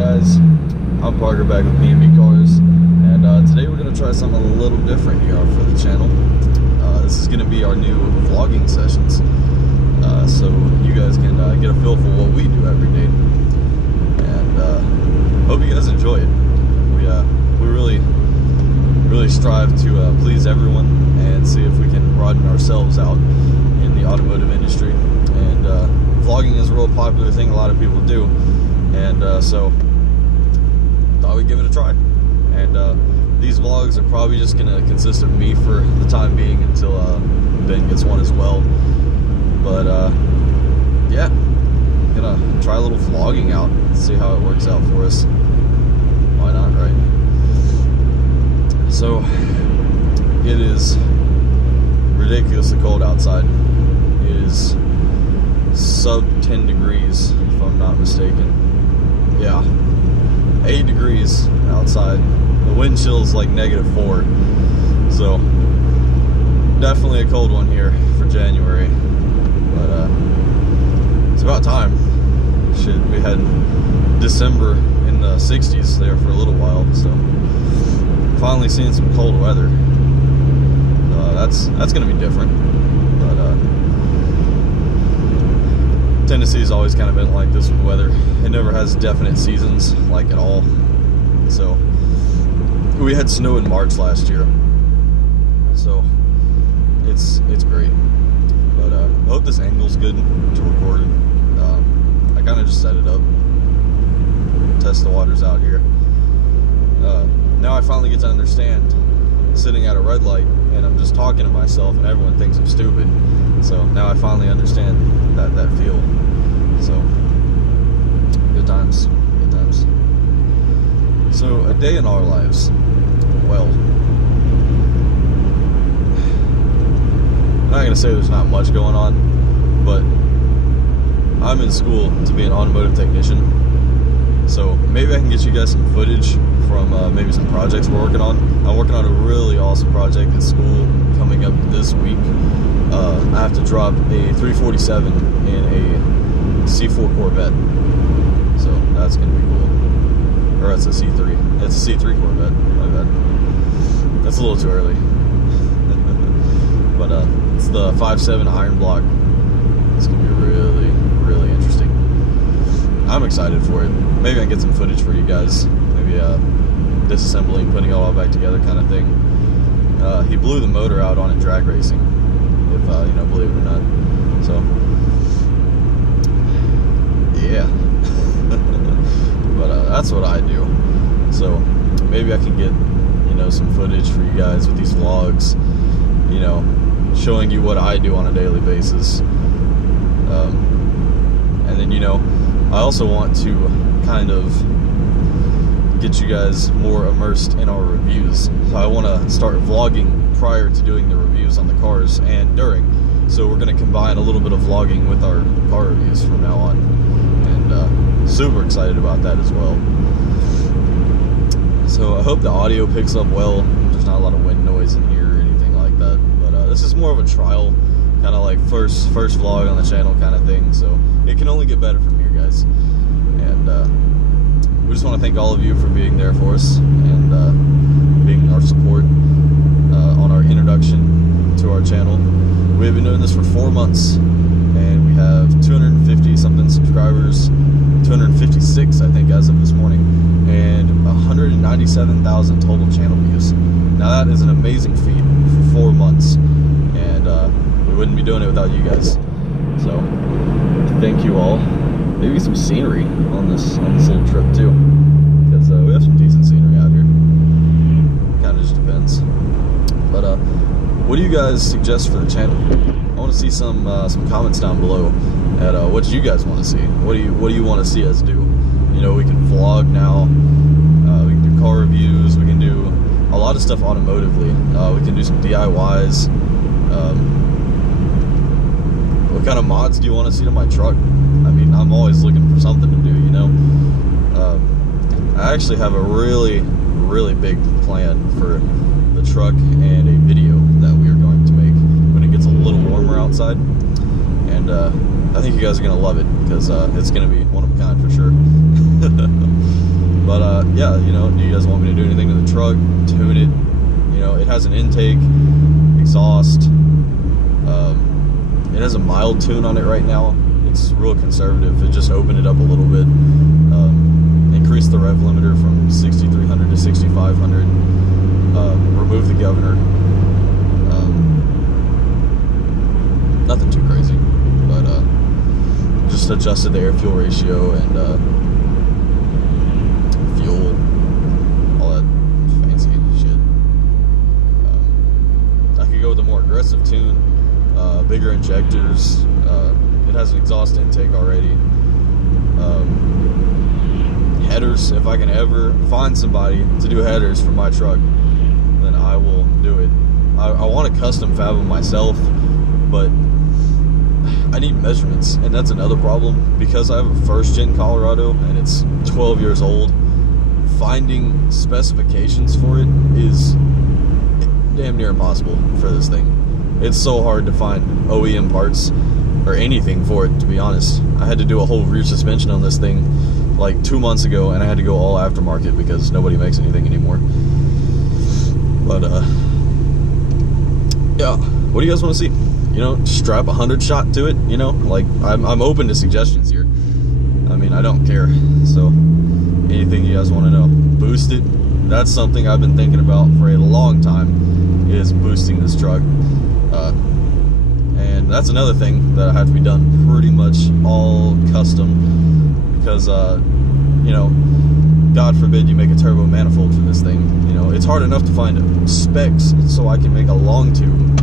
guys? I'm Parker back with B&B Cars, and today we're going to try something a little different here for the channel. This is going to be our new vlogging sessions, so you guys can get a feel for what we do every day, and hope you guys enjoy it. We really strive to please everyone and see if we can broaden ourselves out in the automotive industry, and vlogging is a real popular thing a lot of people do, and so thought we'd give it a try. And these vlogs are probably just gonna consist of me for the time being until Ben gets one as well. But yeah, gonna try a little vlogging out, see how it works out for us. Why not, right? So it is ridiculously cold outside. It is sub 10 degrees if I'm not mistaken. Yeah, 8 degrees outside. The wind chill is like -4, so definitely a cold one here for January, but it's about time. Shit, we had December in the 60s there for a little while, so finally seeing some cold weather. That's gonna be different, but Tennessee's always kind of been like this with weather. It never has definite seasons, like, at all. So we had snow in March last year, so it's great. But I hope this angle's good to record. I kind of just set it up, test the waters out here. Now I finally get to understand sitting at a red light and I'm just talking to myself and everyone thinks I'm stupid. So now I finally understand that feel. So good times. So a day in our lives. Well, I'm not gonna say there's not much going on, but I'm in school to be an automotive technician. So maybe I can get you guys some footage from maybe some projects we're working on. I'm working on a really awesome project at school coming up this week. I have to drop a 347 in a C4 Corvette, so that's gonna be cool. Or that's a C3. It's a C3 Corvette. My bad. That's a little too early. But it's the 5.7 iron block. It's gonna be really interesting. I'm excited for it. Maybe I can get some footage for you guys. Maybe disassembling, putting it all back together, kind of thing. He blew the motor out on it drag racing, if believe it or not. So yeah. But that's what I do. So maybe I can get some footage for you guys with these vlogs, showing you what I do on a daily basis. And then I also want to kind of get you guys more immersed in our reviews. So I want to start vlogging prior to doing the reviews on the cars and during. So we're going to combine a little bit of vlogging with our car reviews from now on, and super excited about that as well. So I hope the audio picks up well. There's not a lot of wind noise in here or anything like that, but this is more of a trial, kind of like first vlog on the channel kind of thing, so it can only get better from here, guys. And we just want to thank all of you for being there for us and being our support on our introduction to our channel. We have been doing this for 4 months, and we have 250 something subscribers, 256 I think as of this morning, and 197,000 total channel views. Now that is an amazing feat for 4 months, and we wouldn't be doing it without you guys. So thank you all. Maybe some scenery on this little trip too, because we have some decent scenery out here. Kind of just depends. But what do you guys suggest for the channel? I want to see some comments down below at what you guys want to see. What do you want to see us do? We can vlog now. We can do car reviews. We can do a lot of stuff automotively. We can do some DIYs. What kind of mods do you want to see to my truck? I mean, I'm always looking for something to do, I actually have a really big plan for the truck and a video that we are going to make when it gets a little warmer outside. And I think you guys are going to love it, because it's going to be one of a kind for sure. yeah, you know, do you guys want me to do anything to the truck, tune it? You know, it has an intake, exhaust. It has a mild tune on it right now. It's real conservative. It just opened it up a little bit. Increased the rev limiter from 6,300 to 6,500. Removed the governor. Nothing too crazy, but just adjusted the air-fuel ratio and fuel, all that fancy shit. I could go with a more aggressive tune, bigger injectors. It has an exhaust intake already. Headers, if I can ever find somebody to do headers for my truck, then I will do it. I want to custom fab them myself, but I need measurements, and that's another problem because I have a first-gen Colorado and it's 12 years old. Finding specifications for it is damn near impossible for this thing. It's so hard to find OEM parts or anything for it, to be honest. I had to do a whole rear suspension on this thing like 2 months ago, and I had to go all aftermarket because nobody makes anything anymore. But yeah, what do you guys want to see? You know, strap a 100 shot to it, you know, like I'm open to suggestions here. I mean, I don't care. So anything you guys want to know, boost it. That's something I've been thinking about for a long time, is boosting this truck. And that's another thing that I have to be done pretty much all custom, because you know, God forbid you make a turbo manifold for this thing. You know, it's hard enough to find specs so I can make a long tube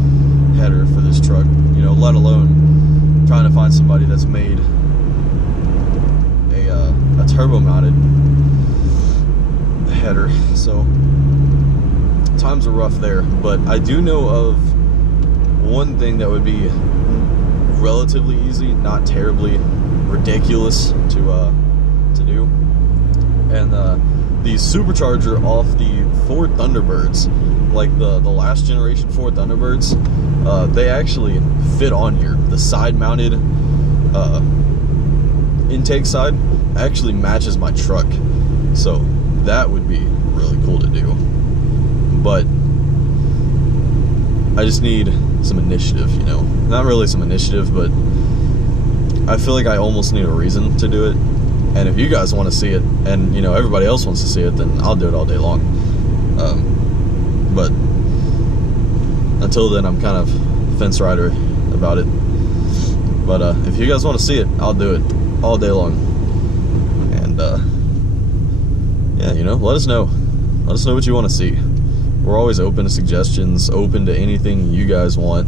header for this truck, you know, let alone trying to find somebody that's made a turbo mounted header. So times are rough there, but I do know of one thing that would be relatively easy, not terribly ridiculous to do, and the supercharger off the Ford Thunderbirds, like the last generation Ford Thunderbirds, they actually fit on here. The side mounted intake side actually matches my truck, so that would be really cool to do. But I just need some initiative, you know, not really some initiative, but I feel like I almost need a reason to do it. And if you guys want to see it, and you know everybody else wants to see it, then I'll do it all day long. But until then, I'm kind of fence rider about it. But if you guys want to see it, I'll do it all day long. And yeah, you know, let us know what you want to see. We're always open to suggestions, open to anything you guys want.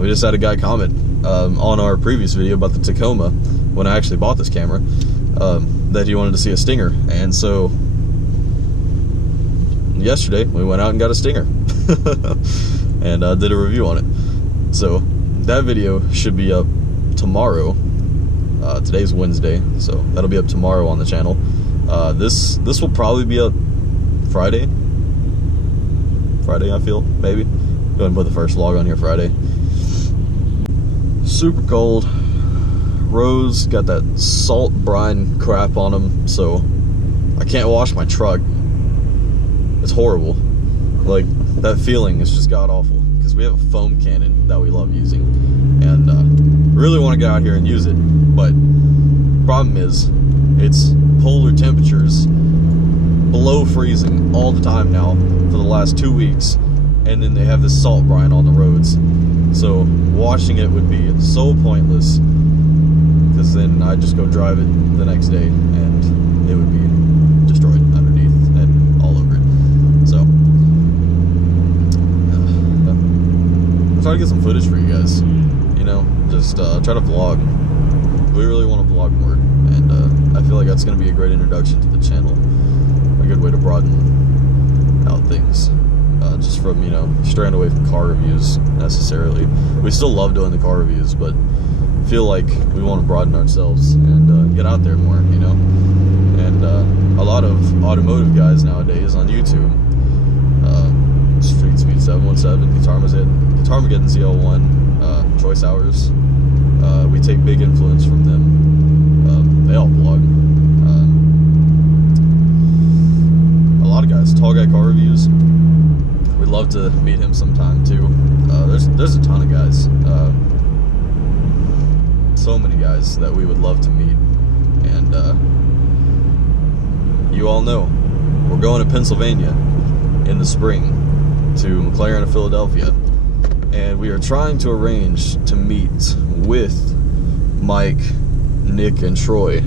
We just had a guy comment on our previous video about the Tacoma, when I actually bought this camera, that he wanted to see a Stinger. And so yesterday we went out and got a Stinger and did a review on it. So that video should be up tomorrow. Today's Wednesday, so that'll be up tomorrow on the channel. This will probably be up Friday, I feel, maybe. Go ahead and put the first vlog on here Friday. Super cold. Roads got that salt brine crap on them, so I can't wash my truck. It's horrible. Like, that feeling is just god awful, because we have a foam cannon that we love using, and really want to get out here and use it. But problem is, it's polar temperatures below freezing all the time now for the last 2 weeks, and then they have this salt brine on the roads. So washing it would be so pointless, because then I'd just go drive it the next day and it would be destroyed underneath and all over it. So I'll try to get some footage for you guys, you know, just try to vlog. We really want to vlog more, and I feel like that's going to be a great introduction to the channel, a good way to broaden out things, just from, you know, straying away from car reviews necessarily. We still love doing the car reviews, but feel like we want to broaden ourselves and get out there more, you know. And a lot of automotive guys nowadays on YouTube, Street Speed 717, Guitarmageddon ZL1, Choice Hours, we take big influence from them. They all vlog. love to meet him sometime too. There's a ton of guys, so many guys that we would love to meet, and you all know we're going to Pennsylvania in the spring to McLaren of Philadelphia, and we are trying to arrange to meet with Mike, Nick, and Troy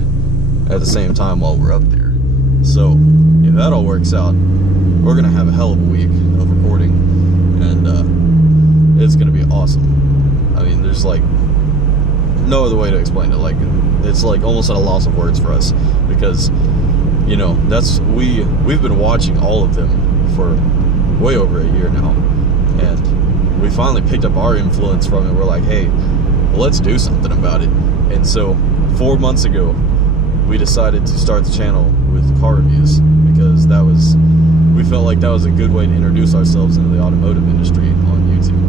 at the same time while we're up there. So if that all works out, we're gonna have a hell of a week of recording, and it's gonna be awesome. I mean, there's like no other way to explain it. Like, it's like almost at a loss of words for us, because you know, we've been watching all of them for way over a year now, and we finally picked up our influence from it. We're like, hey, let's do something about it. And so 4 months ago, we decided to start the channel with car reviews, because we felt like that was a good way to introduce ourselves into the automotive industry on YouTube.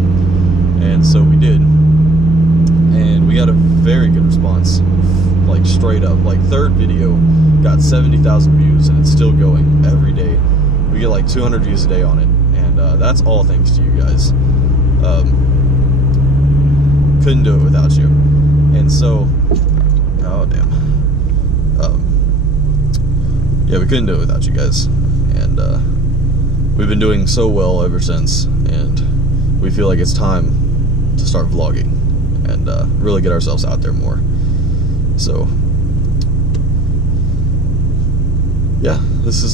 And so we did, and we got a very good response, like straight up. Like, third video got 70,000 views, and it's still going every day. We get like 200 views a day on it, and that's all thanks to you guys. Couldn't do it without you. And so, oh damn, yeah, we couldn't do it without you guys, and we've been doing so well ever since, and we feel like it's time to start vlogging and really get ourselves out there more. So yeah, this is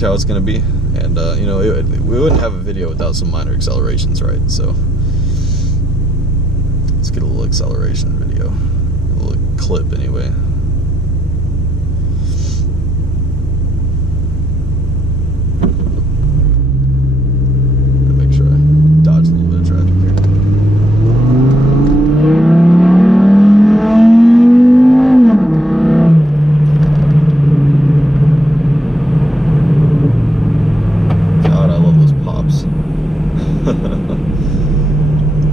how it's gonna be, and you know, we wouldn't have a video without some minor accelerations, right? So let's get a little acceleration video, a little clip anyway. Make sure I dodge a little bit of traffic here. God, I love those pops.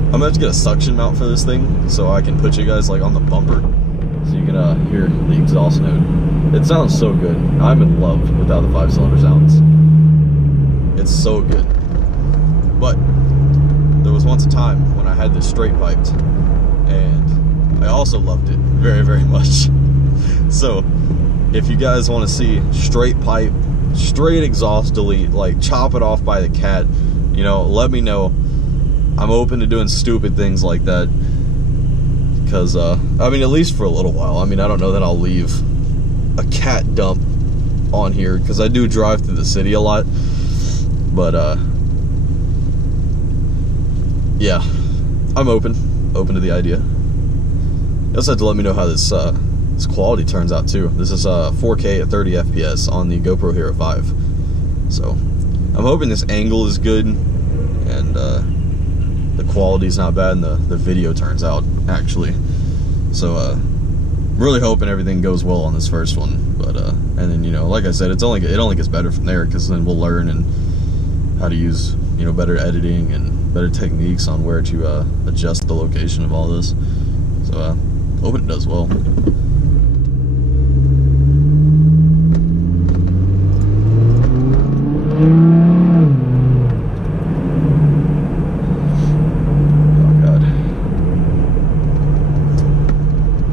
I'm gonna have to get a suction mount for this thing, so I can put you guys like on the bumper, so you can hear the exhaust note. It sounds so good. I'm in love with how the 5-cylinder sounds. It's so good. But there was once a time when I had this straight piped, and I also loved it very, very much. So if you guys want to see straight pipe, straight exhaust delete, like chop it off by the cat, you know, let me know. I'm open to doing stupid things like that, because I mean, at least for a little while. I mean, I don't know that I'll leave a cat dump on here, because I do drive through the city a lot. But yeah, I'm open to the idea. You also have to let me know how this quality turns out too. This is 4K at 30 FPS on the GoPro Hero 5. So I'm hoping this angle is good, and the quality's not bad, and the video turns out actually. So really hoping everything goes well on this first one. But and then, you know, like I said, it only gets better from there, because then we'll learn and how to use, you know, better editing and better techniques on where to adjust the location of all this. So hoping it does well.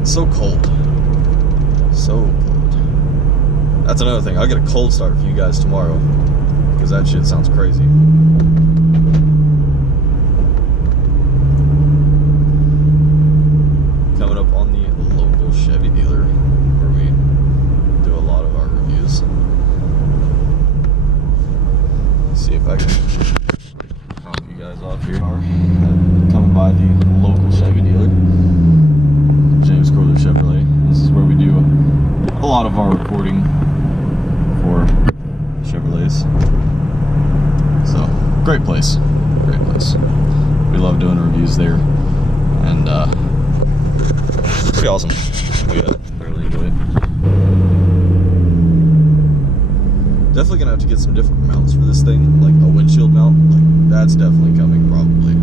So cold. So cold. That's another thing. I'll get a cold start for you guys tomorrow, because that shit sounds crazy. Coming up on the local Chevy dealer, where we do a lot of our reviews. Let's see if I can drop you guys off here. Coming by the local Chevy dealer, Chevrolet. This is where we do a lot of our recording for Chevrolets. So, great place. Great place. We love doing reviews there, and pretty awesome. We really enjoy it. Definitely gonna have to get some different mounts for this thing, like a windshield mount. Like, that's definitely coming probably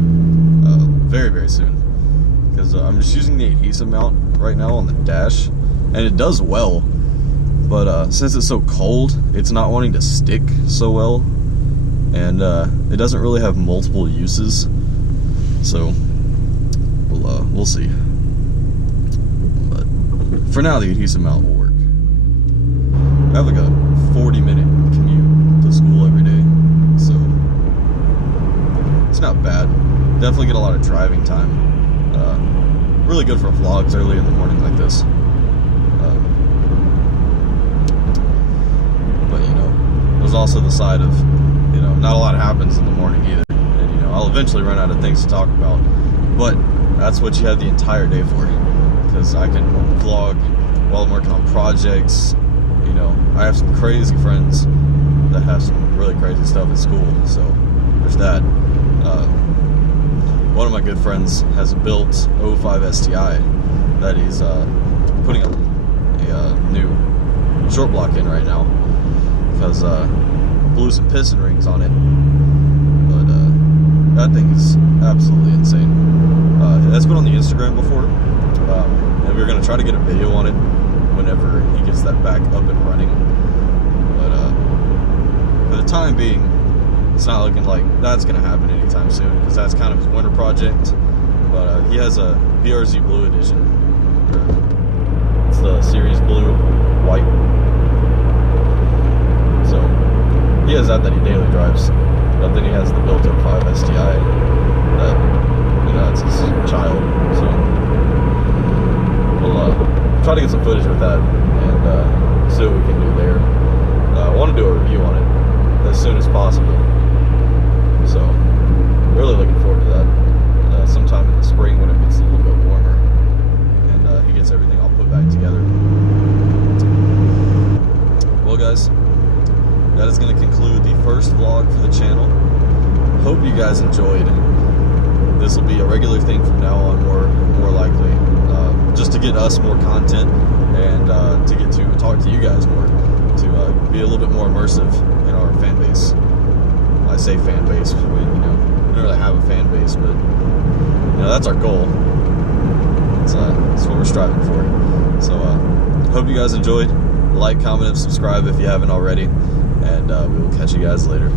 very, very soon, because I'm just using the adhesive mount right now on the dash, and it does well, but since it's so cold, it's not wanting to stick so well. and it doesn't really have multiple uses, so we'll see. But for now, the adhesive mount will work. I have like a 40-minute commute to school every day, so it's not bad. Definitely get a lot of driving time. Really good for vlogs early in the morning like this. But you know, there's also the side of, you know, not a lot happens in the morning either, and you know, I'll eventually run out of things to talk about. But that's what you have the entire day for, because I can vlog while I'm working on projects. You know, I have some crazy friends that have some really crazy stuff at school, so there's that. One of my good friends has a built 05 STI that he's putting a new short block in right now, because blew some piston rings on it. But that thing is absolutely insane. That's been on the Instagram before, and we were going to try to get a video on it whenever he gets that back up and running. But for the time being, it's not looking like that's going to happen anytime soon, because that's kind of his winter project. But he has a BRZ Blue Edition. It's the Series Blue White. So he has that he daily drives. But then he has the built 05 STI that, you know, it's his child. So we'll try to get some footage with that and see what we can do there. I want to do a review on it as soon as possible. So, really looking forward to that. Sometime in the spring when it gets a little bit warmer and he gets everything all put back together. Well, guys, that is going to conclude the first vlog for the channel. Hope you guys enjoyed. This will be a regular thing from now on, more likely, just to get us more content and to get to talk to you guys more, to be a little bit more immersive in our fan base. I say fan base, we don't really have a fan base, but you know, that's our goal. That's what we're striving for. So hope you guys enjoyed. Like, comment, and subscribe if you haven't already, and we will catch you guys later.